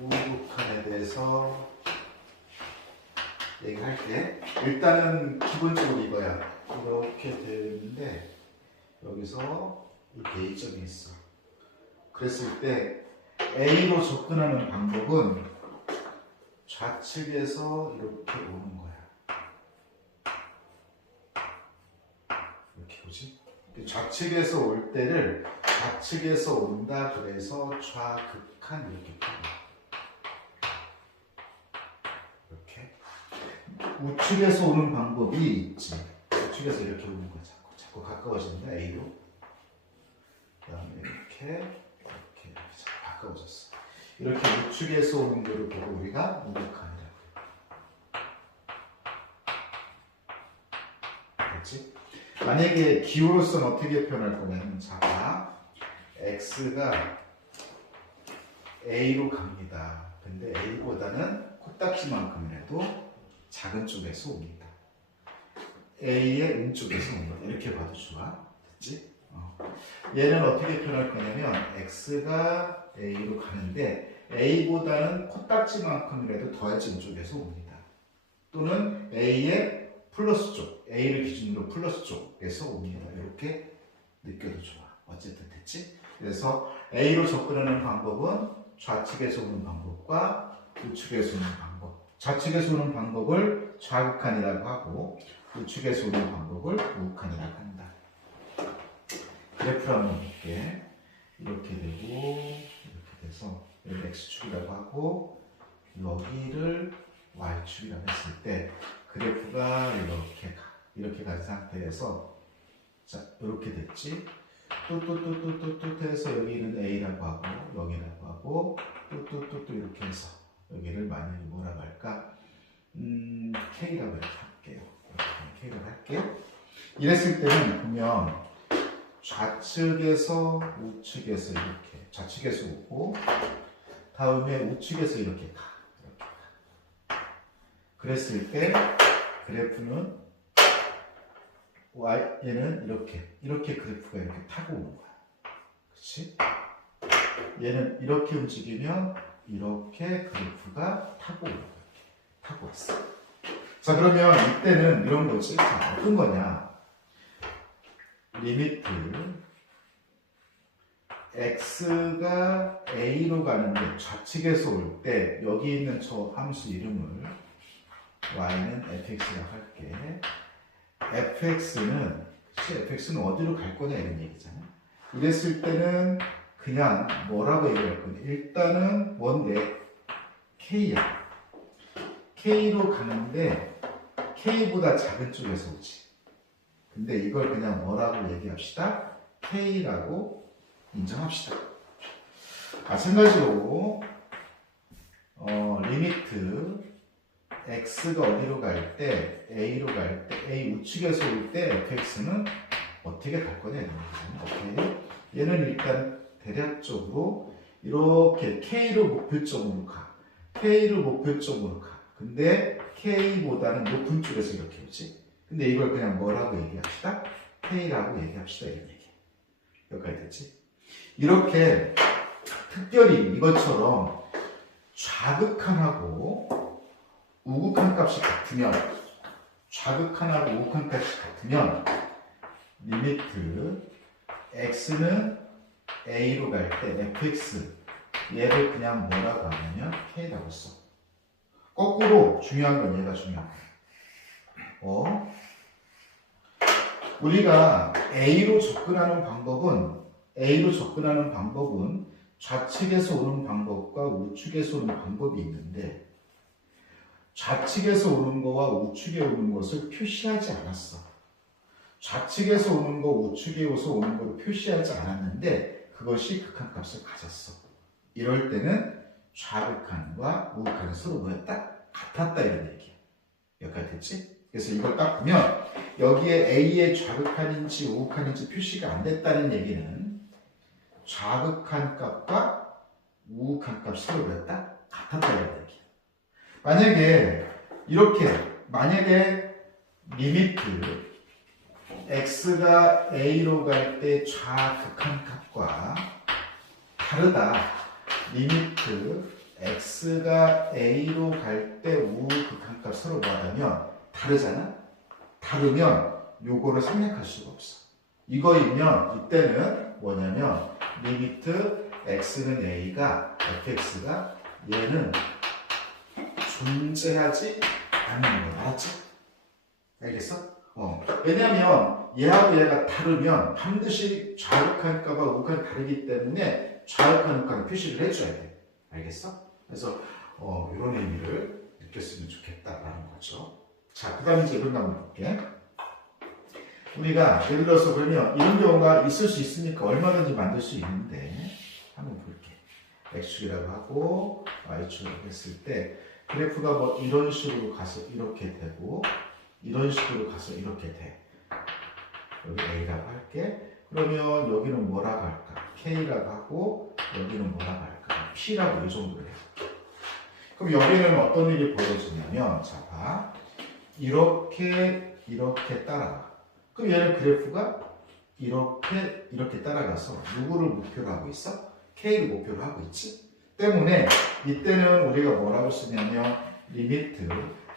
우극한에 대해서 얘기할게. 일단은 기본적으로 이거야. 이렇게 되어 있는데 여기서 이 대이점이 있어. 그랬을 때 A로 접근하는 방법은 좌측에서 이렇게 오는 거야. 이렇게 오지? 좌측에서 올 때를 좌측에서 온다 그래서 좌극한 이렇게 이렇게 우측에서 오는 방법이 있지. 우측에서 이렇게 오는 거야. 자꾸 가까워진다. A로. 그 다음에 이렇게 자꾸 가까워졌어. 이렇게 우측에서 오는 거를 보고 우리가 우극한이라고 그렇지? 만약에 기호로서는 어떻게 표현할 거냐면 자, x가 a로 갑니다. 근데 a보다는 코딱지만큼이라도 작은 쪽에서 옵니다. a의 왼쪽에서 옵니다. 이렇게 봐도 좋아. 됐지? 얘는 어떻게 표현할 거냐면 x가 a로 가는데 a보다는 코딱지만큼이라도 더해진 쪽에서 옵니다. 또는 a의 플러스 쪽, A를 기준으로 플러스 쪽에서 옵니다. 이렇게 느껴도 좋아. 어쨌든 됐지? 그래서 A로 접근하는 방법은 좌측에서 오는 방법과 우측에서 오는 방법. 좌측에서 오는 방법을 좌극한이라고 하고 우측에서 오는 방법을 우극한이라고 한다. 그래프를 한번 볼게. 이렇게 되고 이렇게 돼서 여기 X축이라고 하고 여기를 Y축이라고 했을 때 그래프가 이렇게 간 상태에서 자 이렇게 됐지. 또 해서 여기는 A라고 하고 여기라고 하고 또 이렇게 해서 여기를 만약에 뭐라고 할까? K라고 이렇게 할게요. 이렇게 K라고 할게요. 이랬을 때는 보면 좌측에서 우측에서 이렇게 좌측에서 오고 다음에 우측에서 이렇게 가. 그랬을 때 그래프는 얘는 이렇게 그래프가 이렇게 타고 오는 거야. 그렇지? 얘는 이렇게 움직이면 이렇게 그래프가 타고 오는 거야. 타고 왔어. 자, 그러면 이때는 이런 거지. 자, 어떤 거냐? 리미트 x가 a로 가는데 좌측에서 올 때 여기 있는 저 함수 이름을 y는 fx라고 할게. fx는 어디로 갈 거냐 이런 얘기잖아. 이랬을 때는 그냥 뭐라고 얘기할 거냐. 일단은 뭔데? k야. k로 가는데 k보다 작은 쪽에서 오지. 근데 이걸 그냥 뭐라고 얘기합시다? k라고 인정합시다. 마찬가지로 리미트 x가 어디로 갈 때, a로 갈 때, a 우측에서 올 때 fx는 어떻게 갈 거냐 이런 얘기잖아요. 오케이. 얘는 일단 대략적으로 이렇게 k로 목표점으로 가. k로 목표점으로 가. 근데 k보다는 높은 쪽에서 이렇게 오지. 근데 이걸 그냥 뭐라고 얘기합시다? k라고 얘기합시다 이런 얘기. 여기까지 됐지? 이렇게 특별히 이것처럼 좌극한하고 우극한 값이 같으면 좌극한하고 우극한 값이 같으면 리미트 x는 a로 갈 때 fx 얘를 그냥 뭐라고 하냐면 k라고 써. 거꾸로 중요한 건 얘가 중요한 거야. 우리가 a로 접근하는 방법은 좌측에서 오는 방법과 우측에서 오는 방법이 있는데 좌측에서 오는 거와 우측에 오는 것을 표시하지 않았어. 좌측에서 오는 거, 우측에서 오는 거를 표시하지 않았는데 그것이 극한값을 가졌어. 이럴 때는 좌극한과 우극한이 서로 뭐였다? 같았다 이런 얘기야. 여기까지 됐지? 그래서 이걸 딱 보면 여기에 A의 좌극한인지 우극한인지 표시가 안 됐다는 얘기는 좌극한 값과 우극한 값이 서로 뭐였다? 같았다 이런 얘기야. 만약에 리미트 x가 a로 갈 때 좌극한 값과 다르다. 리미트 x가 a로 갈 때 우우 극한값 서로 뭐하냐면 다르잖아? 다르면 요거를 생략할 수가 없어. 이거이면 이때는 뭐냐면 리미트 x는 a가 fx가 얘는 존재하지 않는 거야. 알았지? 알겠어? 왜냐면 얘하고 얘가 다르면 반드시 좌극한값과 우극한이 다르기 때문에 좌극한 우극한 표시를 해줘야 돼. 알겠어? 그래서 이런 의미를 느꼈으면 좋겠다라는 거죠. 자, 그 다음에 이제 이런 거 한번 볼게. 우리가 예를 들어서 그러면 이런 경우가 있을 수 있으니까 얼마든지 만들 수 있는데 한번 볼게. x축이라고 하고 y축이라고 했을 때 그래프가 뭐 이런 식으로 가서 이렇게 되고 이런 식으로 가서 이렇게 돼. 여기 a라고 할게. 그러면 여기는 뭐라고 할까? k라고 하고 여기는 뭐라고 할까? p라고 이 정도로 해. 그럼 여기는 어떤 일이 벌어지냐면 자 봐. 이렇게 따라가. 그럼 얘는 그래프가 이렇게 따라가서 누구를 목표로 하고 있어? K를 목표로 하고 있지? 때문에 이때는 우리가 뭐라고 쓰냐면 리미트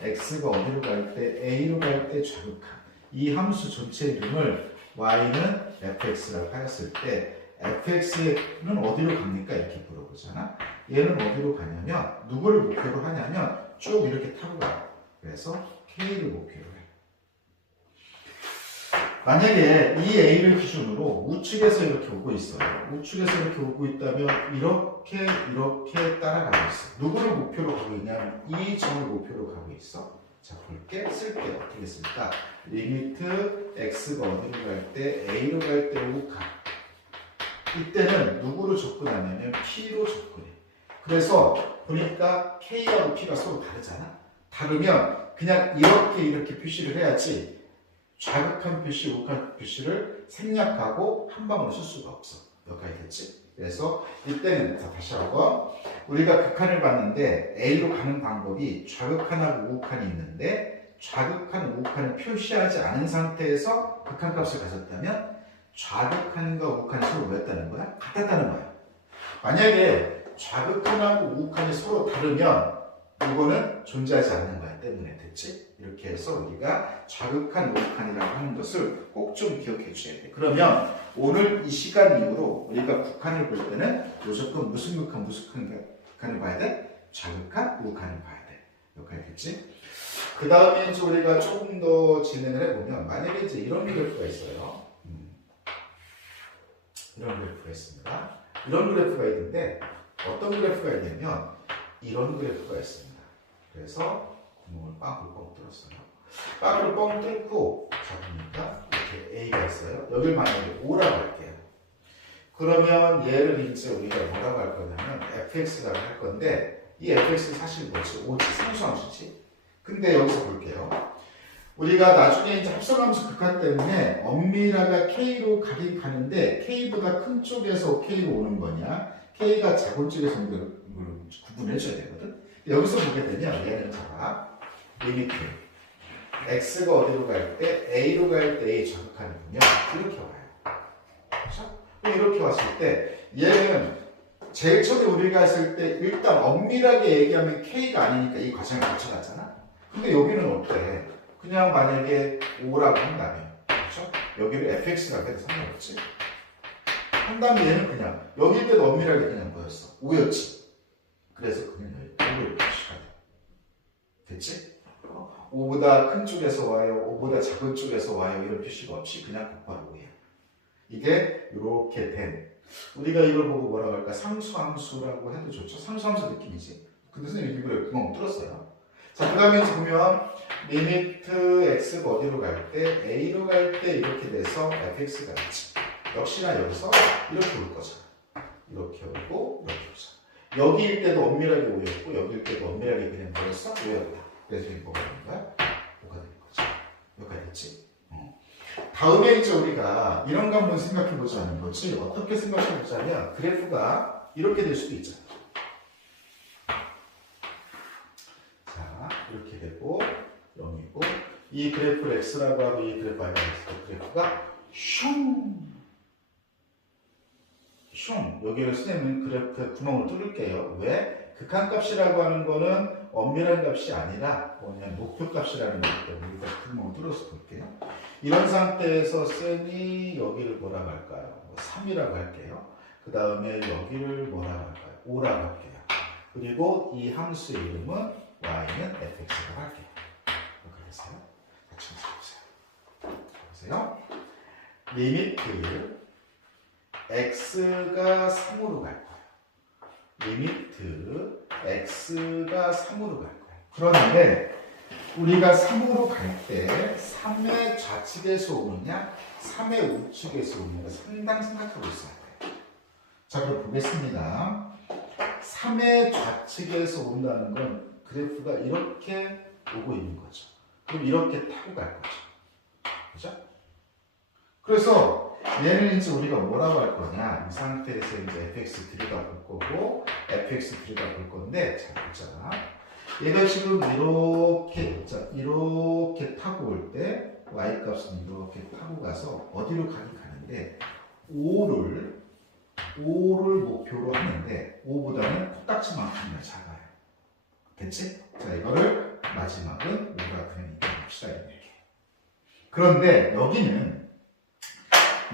X가 어디로 갈 때 A로 갈 때 좌극한 이 함수 전체 이름을 Y는 fx라고 하였을 때 fx는 어디로 갑니까? 이렇게 물어보잖아. 얘는 어디로 가냐면 누구를 목표로 하냐면 쭉 이렇게 타고 가. 그래서 K를 목표로 해. 만약에 이 A를 기준으로 우측에서 이렇게 오고 있어요. 우측에서 이렇게 오고 있다면 이렇게 따라가고 있어. 누구를 목표로 가고 있냐면 이 점을 목표로 가고 있어. 자, 볼게. 쓸게. 어떻게 쓸까? 리미트 x가 어디로 갈 때 A로 갈 때 우극한. 이때는 누구로 접근하냐면 P로 접근해. 그래서 보니까 K하고 P가 서로 다르잖아. 다르면 그냥 이렇게 표시를 해야지 좌극한 표시, 우극한 표시를 생략하고 한 방으로 쓸 수가 없어. 여기까지 됐지? 그래서 이때는 다시 한번 우리가 극한을 봤는데 A로 가는 방법이 좌극한하고 우극한이 있는데 좌극한, 우극한을 표시하지 않은 상태에서 극한값을 가졌다면 좌극한과 우극한이 서로 뭐였다는 거야? 같았다는 거야. 만약에 좌극한하고 우극한이 서로 다르면 이거는 존재하지 않는 거야. 때문에 됐지? 이렇게 해서 우리가 좌극한, 우극한이라고 하는 것을 꼭 좀 기억해 줘야 돼. 그러면 오늘 이 시간 이후로 우리가 극한을 볼 때는 무조건 무슨 극한, 무슨 극한을 봐야 돼? 좌극한, 우극한을 봐야 돼. 여기까지 됐지? 그 다음에 이제 우리가 조금 더 진행을 해보면 만약에 이제 이런 그래프가 있어요. 이런 그래프가 있습니다. 이런 그래프가 있는데 어떤 그래프가 있냐면 이런 그래프가 있습니다. 그래서 구멍을 빵을 뻥 뚫었어요. 빵을 뻥 뚫고 잡으니까 이렇게 A가 있어요. 여길 만약에 O라고 할게요. 그러면 얘를 이제 우리가 뭐라고 할 거냐면 fx라고 할 건데 이 fx는 사실 뭐지? O지, 상수함수지. 근데 여기서 볼게요. 우리가 나중에 이제 합성함수 극한 때문에 엄밀하게 K로 가긴 가는데 K보다 큰 쪽에서 K로 오는 거냐 K가 작은 쪽에서 오는 걸 구분해줘야 되거든. 여기서 보게 되면 얘는 자 리미트 X가 어디로 갈 때 A로 갈 때 A 좌극하는군요. 이렇게 와요. 그렇죠? 이렇게 왔을 때 얘는 제일 처음에 우리가 했을 때 일단 엄밀하게 얘기하면 K가 아니니까 이 과정을 거쳐갔잖아. 근데 여기는 어때? 그냥 만약에 5라고 한다면 그렇죠? 여기를 fx라고 해도 상관없지. 한 다음에 얘는 그냥 여기일 때도 엄밀하게 그냥 뭐였어? 5였지. 그래서 그냥 여기 5를 표시가 돼. 됐지? 5보다 큰 쪽에서 와요. 5보다 작은 쪽에서 와요. 이런 표시가 없이 그냥 곧바로 5야. 이게 이렇게 된 우리가 이걸 보고 뭐라고 할까? 상수함수라고 해도 좋죠. 상수함수 느낌이지. 근데 선생님 일부러 구멍 뚫었어요. 자, 그 다음에 보면 리미트 x가 어디로 갈 때 a로 갈 때 이렇게 돼서 fx가 있지. 역시나 여기서 이렇게 올 거잖아. 이렇게 오고 이렇게 오잖아. 여기일 때도 엄밀하게 5였고 여기일 때도 엄밀하게 그냥 뭐였어? 5였다. 그래서 이게 뭐가 되는 거야? 5가 되는 거지. 여기까지 됐지? 다음에 이제 우리가 이런 거 한번 생각해 보자는 거지. 어떻게 생각해 보자면 그래프가 이렇게 될 수도 있잖아. 자, 이렇게 되고 0이고 이 그래프를 x라고 하고 이 그래프 y라고 했을 때 그래프가 슝 여기를 선생님은 그래프에 구멍을 뚫을게요. 왜? 극한값이라고 하는 거는 엄밀한 값이 아니라 뭐냐면 목표값이라는 거기 때문에 우리가 구멍을 뚫어서 볼게요. 이런 상태에서 쌤이 여기를 뭐라고 할까요? 3이라고 할게요. 그 다음에 여기를 뭐라고 할까요? 5라고 할게요. 그리고 이 함수의 이름은 y는 fx라고 할게요. 그래서요. 같이 보세요. 보세요. 리미트 x가 3으로 갈 거예요. 리미트 x가 3으로 갈 거예요. 그런데 우리가 3으로 갈 때 3의 좌측에서 오느냐 3의 우측에서 오느냐 상당 생각하고 있어야 돼요. 자, 그럼 보겠습니다. 3의 좌측에서 온다는 건 그래프가 이렇게 오고 있는 거죠. 그럼 이렇게 타고 갈 거죠. 그죠? 그래서 얘는 이제 우리가 뭐라고 할 거냐, 이 상태에서 이제 fx 들여다 볼 거고 fx 들여다 볼 건데, 자 보자. 얘가 지금 이렇게 타고 올 때 y 값은 이렇게 타고 가서 어디로 가긴 가는데 5를 목표로 하는데 5보다는 코딱지만큼이나 작아요. 됐지? 자, 이거를 마지막은 5가 그냥 이겨봅시다. 이렇게. 그런데 여기는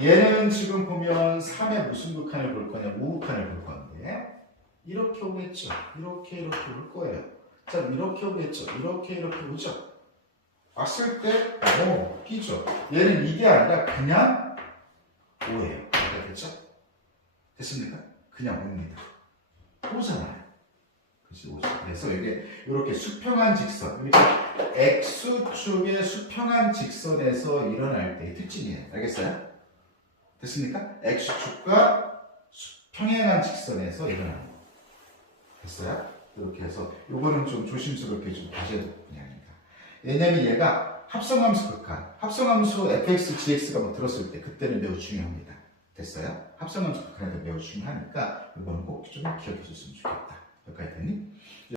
얘는 지금 보면 3의 무슨 극한을 볼 거냐, 우극한을 볼 건데 이렇게 오겠죠. 이렇게 올 거예요. 자, 이렇게 오겠죠. 이렇게 오죠. 왔을 때 끼죠. 얘는 이게 아니라 그냥 5예요. 됐죠? 됐습니까? 그냥 옵니다. 오잖아요. 그치, 오죠. 그래서 이게 이렇게 수평한 직선, 그러니까 X축의 수평한 직선에서 일어날 때의 특징이에요. 알겠어요? 됐습니까? X축과 평행한 직선에서 일어나는 거. 됐어요? 이렇게 해서 요거는 좀 조심스럽게 좀 봐줘야 될 분야입니다. 왜냐면 얘가 합성함수 극한, 합성함수 fx, gx가 뭐 들었을 때 그때는 매우 중요합니다. 됐어요? 합성함수 극한이 매우 중요하니까 이거는 꼭 좀 기억해 줬으면 좋겠다. 여기까지 됐니?